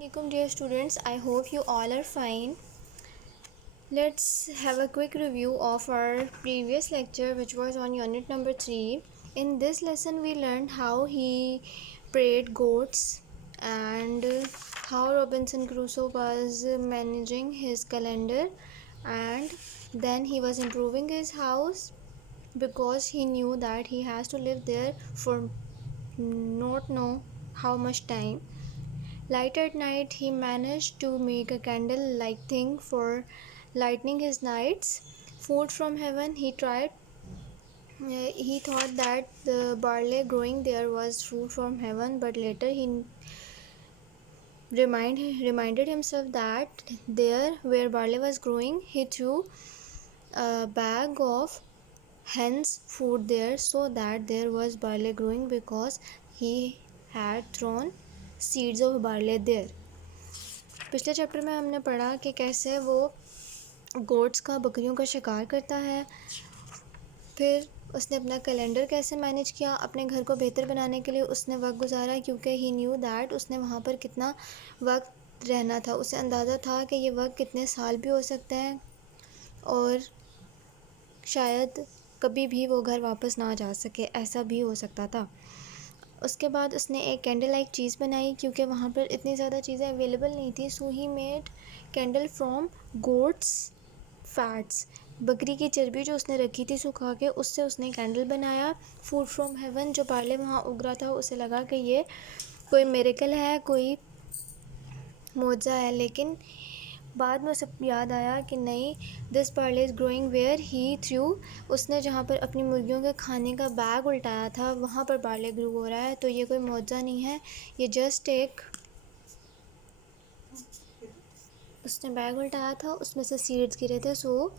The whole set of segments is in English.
Welcome dear students, I hope you all are fine. Let's have a quick review of our previous lecture which was on unit number 3. In this lesson we learned how he prayed goats and how Robinson Crusoe was managing his calendar, and then he was improving his house because he knew that he has to live there for not know how much time. Late at night, he managed to make a candle-like thing for lighting his nights. Food from heaven, he tried. He thought that the barley growing there was food from heaven, but later he reminded himself that there where barley was growing, he threw a bag of hen's food there, so that there was barley growing because he had thrown seeds of barley there. पिछले chapter में हमने पढ़ा कि कैसे वो goats का बकरियों का शिकार करता है, फिर उसने अपना कैलेंडर कैसे मैनेज किया, अपने घर को बेहतर बनाने के लिए उसने वक्त गुजारा क्योंकि ही न्यू दैट उसने वहाँ पर कितना वक्त रहना था। उसे अंदाज़ा था कि ये वक्त कितने साल भी हो सकते हैं और शायद कभी भी वो घर वापस ना जा सके, ऐसा भी हो सकता था। उसके बाद उसने एक कैंडल लाइक चीज़ बनाई क्योंकि वहाँ पर इतनी ज़्यादा चीज़ें अवेलेबल नहीं थी। So he made candle from goats fats, बकरी की चर्बी जो उसने रखी थी सुखा के, उससे उसने कैंडल बनाया। फूड फ्रॉम हेवन, जो पार्ले वहाँ उग रहा था, उसे लगा कि ये कोई मिरेकल है, कोई मोजा है, लेकिन बाद में उसे याद आया कि नहीं, this barley is growing where he threw. उसने जहाँ पर अपनी मुर्गियों के खाने का बैग उल्टाया था वहाँ पर पार्ले ग्रो हो रहा है, तो ये कोई मौजा नहीं है, ये जस्ट एक उसने बैग उल्टाया था, उसमें से सीड्स गिरे थे, so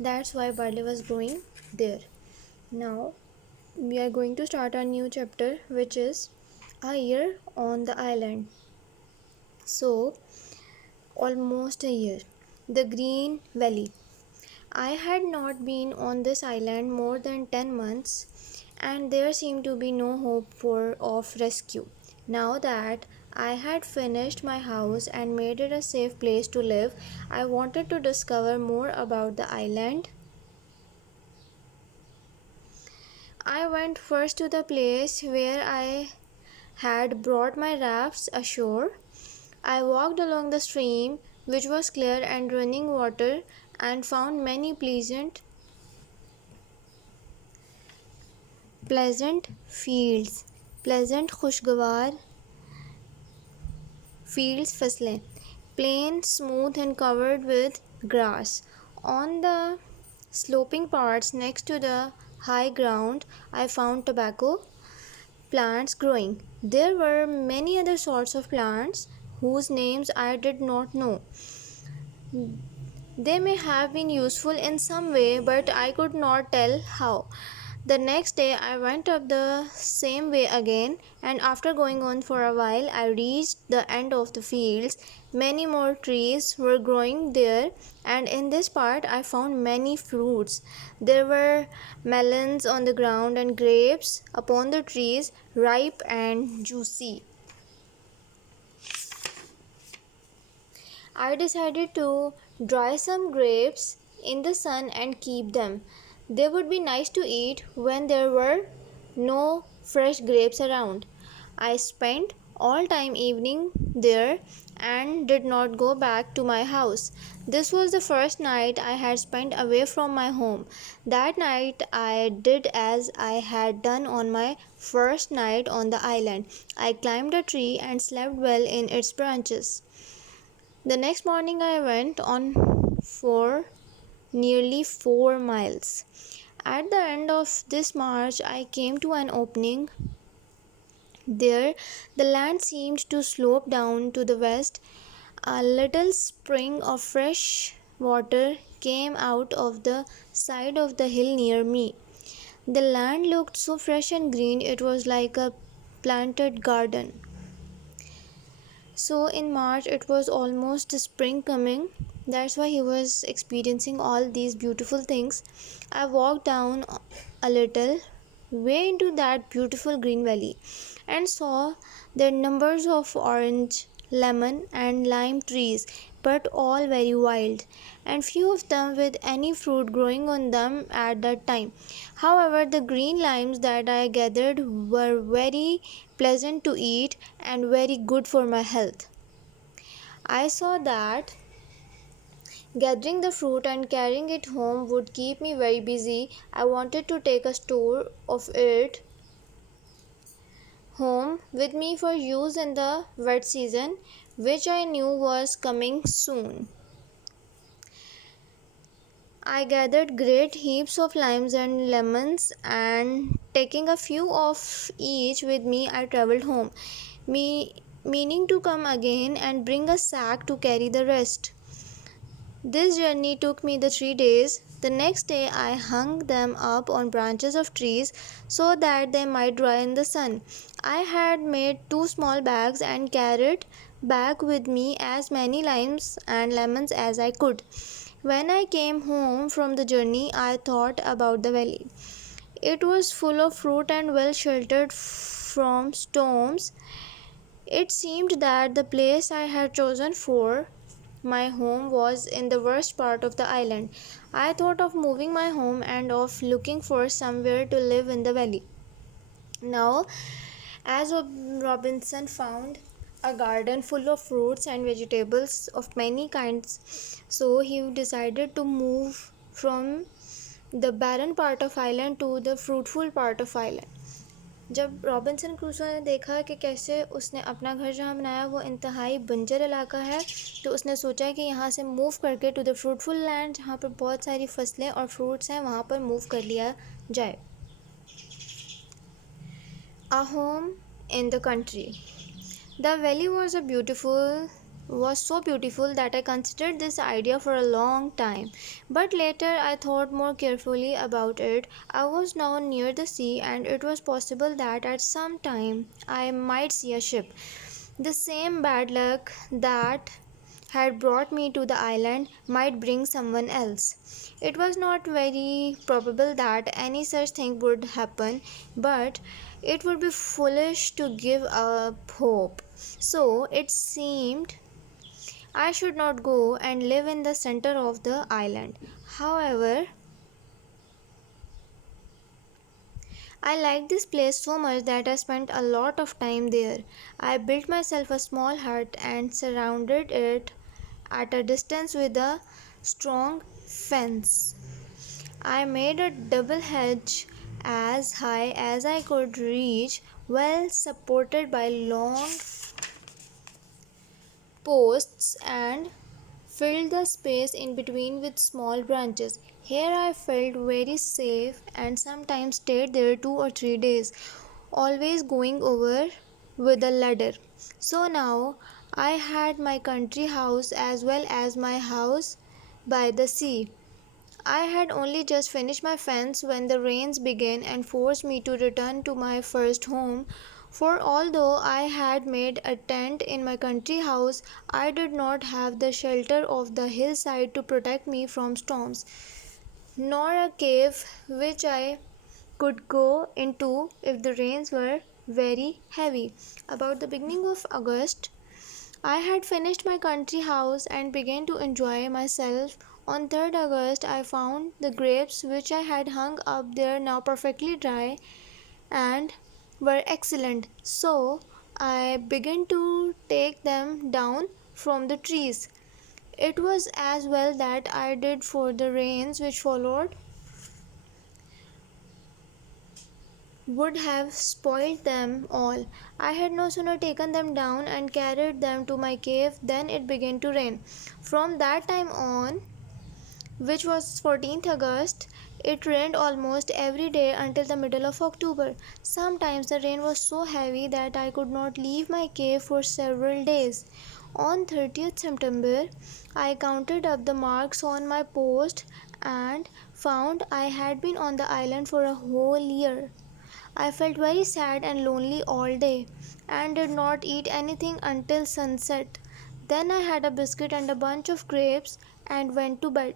that's why barley was growing there. Now we are going to start our new chapter which is a year on the island. So almost a year. The Green Valley. I had not been on this island more than 10 months, and there seemed to be no hope of rescue. Now that I had finished my house and made it a safe place to live, I wanted to discover more about the island. I went first to the place where I had brought my rafts ashore. I walked along the stream, which was clear and running water, and found many pleasant fields. Pleasant खुशगवार fields फसलें. Plain, smooth and covered with grass. On the sloping parts next to the high ground, I found tobacco plants growing. There were many other sorts of plants whose names I did not know. They may have been useful in some way, but I could not tell how. The next day I went up the same way again, and after going on for a while I reached the end of the fields. Many more trees were growing there, and in this part I found many fruits. There were melons on the ground and grapes upon the trees, ripe and juicy. I decided to dry some grapes in the sun and keep them. They would be nice to eat when there were no fresh grapes around. I spent all time evening there and did not go back to my house. This was the first night I had spent away from my home. That night I did as I had done on my first night on the island. I climbed a tree and slept well in its branches. The next morning I went on for nearly 4 miles. At the end of this march I came to an opening. There the land seemed to slope down to the west. A little spring of fresh water came out of the side of the hill near me. The land looked so fresh and green, it was like a planted garden. So in March it was almost spring coming. That's why he was experiencing all these beautiful things. I walked down a little way into that beautiful green valley and saw there numbers of orange lemon, and lime trees, but all very wild, and few of them with any fruit growing on them at that time. However, the green limes that I gathered were very pleasant to eat and very good for my health. I saw that gathering the fruit and carrying it home would keep me very busy. I wanted to take a store of it home with me for use in the wet season, which I knew was coming soon. I gathered great heaps of limes and lemons, and taking a few of each with me, I traveled home, meaning to come again and bring a sack to carry the rest. This journey took me the 3 days. The next day I hung them up on branches of trees so that they might dry in the sun. I had made two small bags and carried back with me as many limes and lemons as I could. When I came home from the journey, I thought about the valley. It was full of fruit and well sheltered from storms. It seemed that the place I had chosen for my home was in the worst part of the island. I thought of moving my home and of looking for somewhere to live in the valley. Now, as Robinson found a garden full of fruits and vegetables of many kinds, so he decided to move from the barren part of island to the fruitful part of island. जब Robinson Crusoe ने देखा कि कैसे उसने अपना घर जहाँ बनाया वो इंतहाई बंजर इलाका है, तो उसने सोचा कि यहाँ से मूव करके टू द फ्रूटफुल लैंड, जहाँ पर बहुत सारी फसलें और फ्रूट्स हैं, वहाँ पर मूव कर लिया जाए. A home in the country. The valley was so beautiful that I considered this idea for a long time. But later I thought more carefully about it. I was now near the sea, and it was possible that at some time I might see a ship. The same bad luck that had brought me to the island might bring someone else. It was not very probable that any such thing would happen, but it would be foolish to give up hope. So it seemed I should not go and live in the center of the island. However, I liked this place so much that I spent a lot of time there. I built myself a small hut and surrounded it at a distance with a strong fence. I made a double hedge as high as I could reach, well supported by long posts, and filled the space in between with small branches. Here I felt very safe and sometimes stayed there 2 or 3 days, always going over with a ladder. So now I had my country house as well as my house by the sea. I had only just finished my fence when the rains began and forced me to return to my first home, for although I had made a tent in my country house, I did not have the shelter of the hillside to protect me from storms, nor a cave which I could go into if the rains were very heavy. About the beginning of August, I had finished my country house and began to enjoy myself. On 3rd August, I found the grapes which I had hung up there now perfectly dry and were excellent. So I began to take them down from the trees. It was as well that I did, for the rains which followed would have spoiled them all. I had no sooner taken them down and carried them to my cave than it began to rain. From that time on, which was 14th August, it rained almost every day until the middle of October. Sometimes the rain was so heavy that I could not leave my cave for several days. On 30th September, I counted up the marks on my post and found I had been on the island for a whole year. I felt very sad and lonely all day, and did not eat anything until sunset. Then I had a biscuit and a bunch of grapes and went to bed.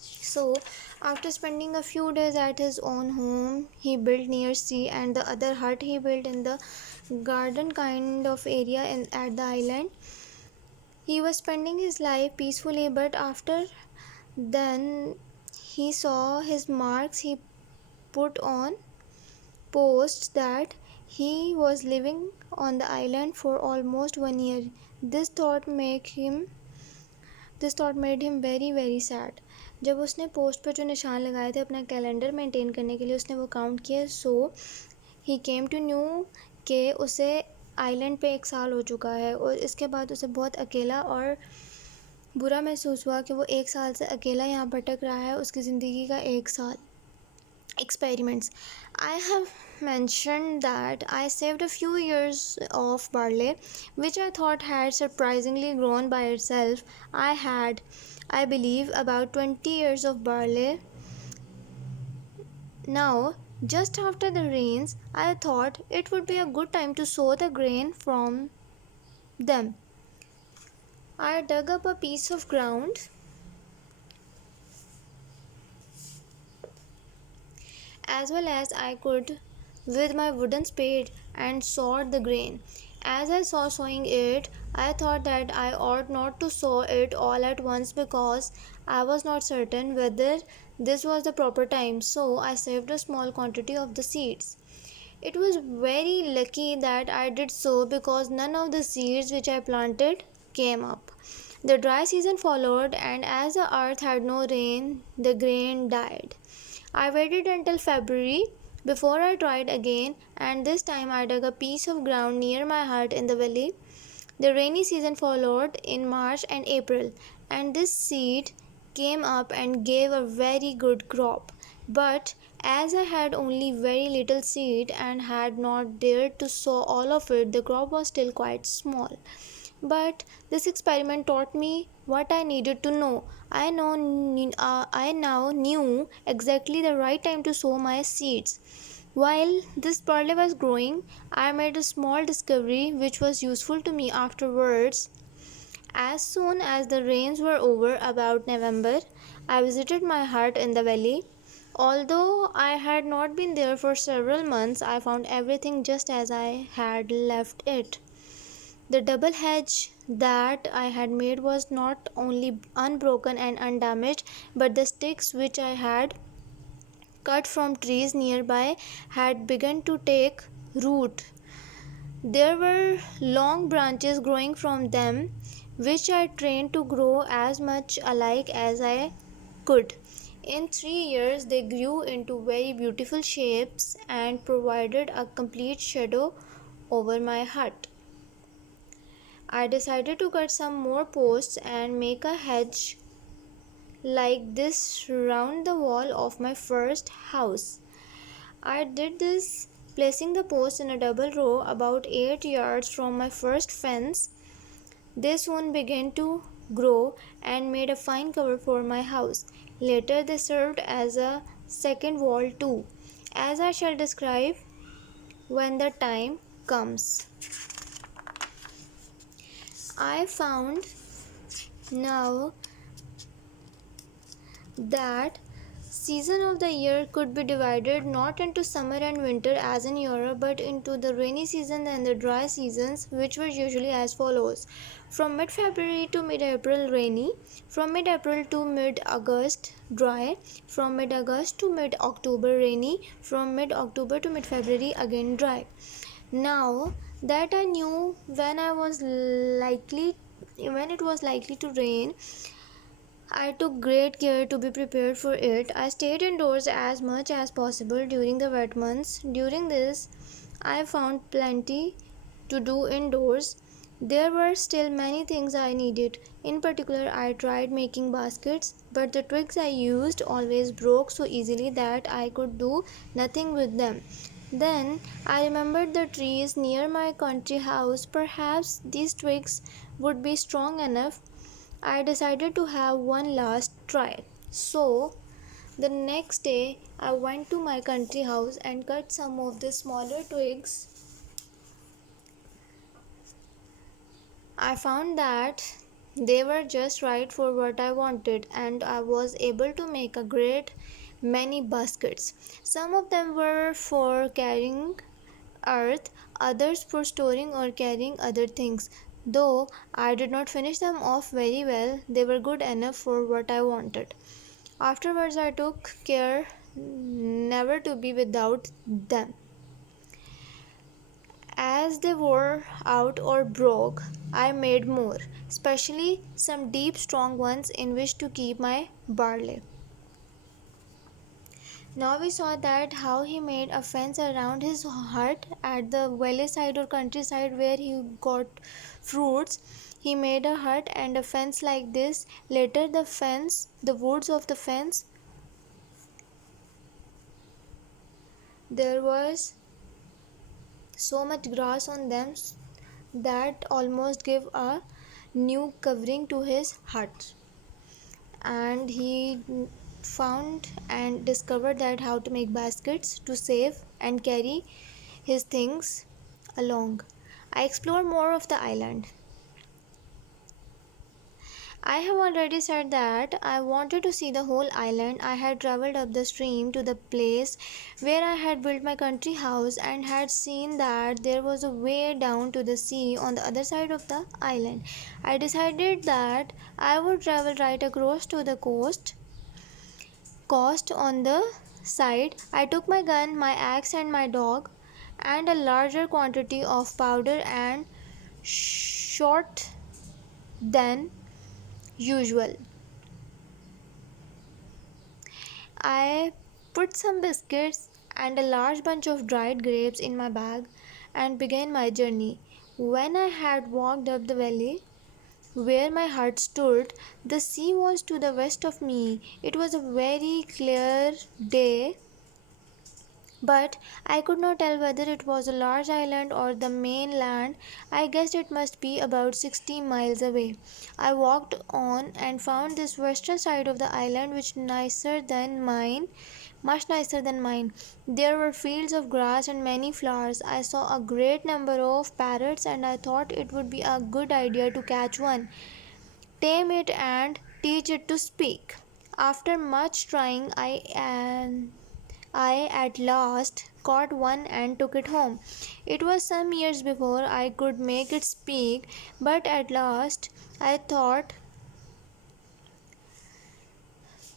So, after spending a few days at his own home he built near sea, and the other hut he built in the garden kind of area at the island. He was spending his life peacefully, but after then he saw his marks. He put on posts that he was living on the island for almost 1 year. This thought made him this thought made him very very sad. जब उसने post पर जो निशान लगाए थे अपना calendar maintain करने के लिए, उसने वो काउंट किए. सो ही केम टू न्यू कि उसे आइलैंड पे 1 साल हो चुका है, और इसके बाद उसे बहुत अकेला और बुरा महसूस हुआ कि वो 1 साल से अकेला यहाँ भटक रहा है, उसकी ज़िंदगी का 1 साल. Experiments. I have mentioned that I saved a few ears of barley, which I thought had surprisingly grown by itself. I had, I believe, about 20 ears of barley. Now, just after the rains, I thought it would be a good time to sow the grain from them. I dug up a piece of ground as well as I could with my wooden spade and sowed the grain. As I saw sowing it, I thought that I ought not to sow it all at once because I was not certain whether this was the proper time, so I saved a small quantity of the seeds. It was very lucky that I did so because none of the seeds which I planted came up. The dry season followed, and as the earth had no rain, the grain died. I waited until February before I tried again, and this time I dug a piece of ground near my hut in the valley. The rainy season followed in March and April, and this seed came up and gave a very good crop. But as I had only very little seed and had not dared to sow all of it, the crop was still quite small. But this experiment taught me what I needed to know. I now knew exactly the right time to sow my seeds. While this barley was growing, I made a small discovery which was useful to me afterwards. As soon as the rains were over about November, I visited my hut in the valley. Although I had not been there for several months, I found everything just as I had left it. The double hedge that I had made was not only unbroken and undamaged, but the sticks which I had cut from trees nearby had begun to take root. There were long branches growing from them, which I trained to grow as much alike as I could. In 3 years, they grew into very beautiful shapes and provided a complete shadow over my hut. I decided to cut some more posts and make a hedge like this round the wall of my first house. I did this placing the posts in a double row about 8 yards from my first fence. They soon began to grow and made a fine cover for my house. Later they served as a second wall too, as I shall describe when the time comes. I found now that season of the year could be divided not into summer and winter as in Europe, but into the rainy season and the dry seasons, which were usually as follows: from mid-February to mid-April rainy, from mid-April to mid-August dry, from mid-August to mid-October rainy, from mid-October to mid-February again dry. Now that I knew when it was likely to rain, I took great care to be prepared for it. I stayed indoors as much as possible during the wet months. During this, I found plenty to do indoors. There were still many things I needed. In particular, I tried making baskets, but the twigs I used always broke so easily that I could do nothing with them. Then I remembered the trees near my country house. Perhaps these twigs would be strong enough. I decided to have one last try. So, the next day I went to my country house and cut some of the smaller twigs. I found that they were just right for what I wanted, and I was able to make a great many baskets. Some of them were for carrying earth, others for storing or carrying other things. Though I did not finish them off very well, they were good enough for what I wanted. Afterwards, I took care never to be without them. As they wore out or broke, I made more, especially some deep, strong ones in which to keep my barley. Now we saw that how he made a fence around his hut at the valley side or countryside where he got fruits. He made a hut and a fence like this. Later the woods of the fence, there was so much grass on them that almost gave a new covering to his hut. And he found and discovered that how to make baskets to save and carry his things along. I explored more of the island. I have already said that I wanted to see the whole island. I had traveled up the stream to the place where I had built my country house and had seen that there was a way down to the sea on the other side of the island. I decided that I would travel right across to the coast on the side. I took my gun, my axe, and my dog, and a larger quantity of powder and shot than usual. I put some biscuits and a large bunch of dried grapes in my bag and began my journey. When I had walked up the valley where my hut stood, the sea was to the west of me. It was a very clear day, but I could not tell whether it was a large island or the mainland. I guessed it must be about 60 miles away. I walked on and found this western side of the island much nicer than mine. There were fields of grass and many flowers. I saw a great number of parrots and I thought it would be a good idea to catch one, tame it and teach it to speak. After much trying, I at last caught one and took it home. It was some years before I could make it speak, but at last I thought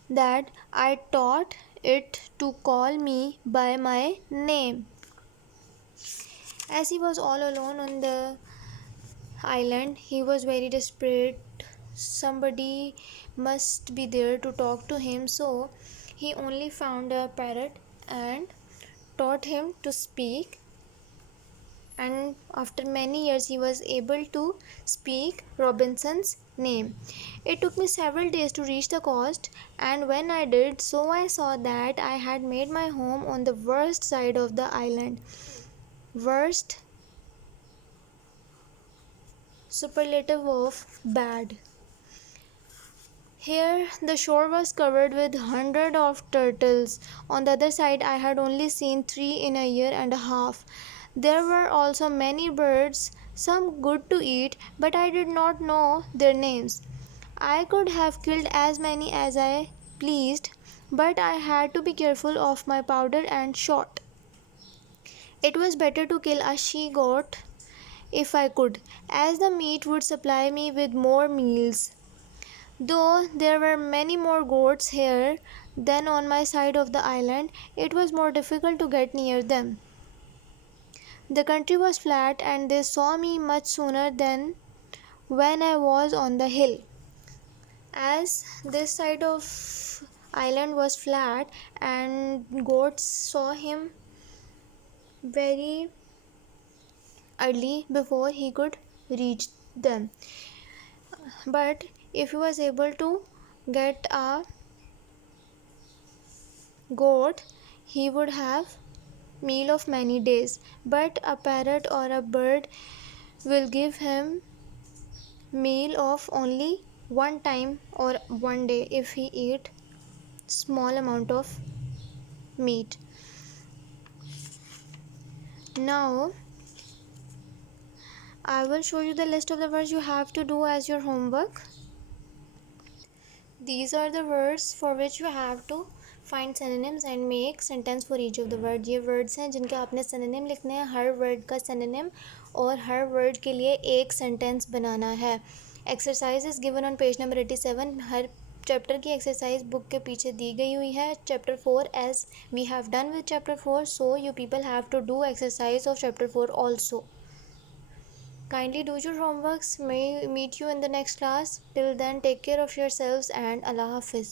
that I taught it to call me by my name. As he was all alone on the island, he was very desperate. Somebody must be there to talk to him, so he only found a parrot and taught him to speak, and after many years he was able to speak Robinson's name. It took me several days to reach the coast, and when I did so I saw that I had made my home on the worst side of the island. Worst superlative of bad. Here the shore was covered with hundreds of turtles. On the other side I had only seen 3 in a year and a half. There were also many birds, some good to eat, but I did not know their names. I could have killed as many as I pleased, but I had to be careful of my powder and shot. It was better to kill a she-goat if I could, as the meat would supply me with more meals. Though there were many more goats here than on my side of the island, it was more difficult to get near them. The country was flat and they saw me much sooner than when I was on the hill. As this side of island was flat and goats saw him very early before he could reach them. But if he was able to get a goat, he would have meal of many days, but a parrot or a bird will give him meal of only one time or one day if he eat small amount of meat. Now I will show you the list of the words you have to do as your homework. These are the words for which you have to find synonyms and make sentence for each of the word. یہ words ہیں جن کے آپ نے synonym لکھنے ہیں, ہر word کا synonym, اور ہر ورڈ کے لیے ایک سینٹینس بنانا ہے. Exercise is given on page number 87. ہر چیپٹر کی ایکسرسائز بک کے پیچھے دی گئی ہوئی ہے. Chapter 4 as we have done with chapter 4, so you people have to do exercise of chapter 4 also. Kindly do your homeworks. May meet you in the next class. Till then, take care of yourselves and Allah Hafiz.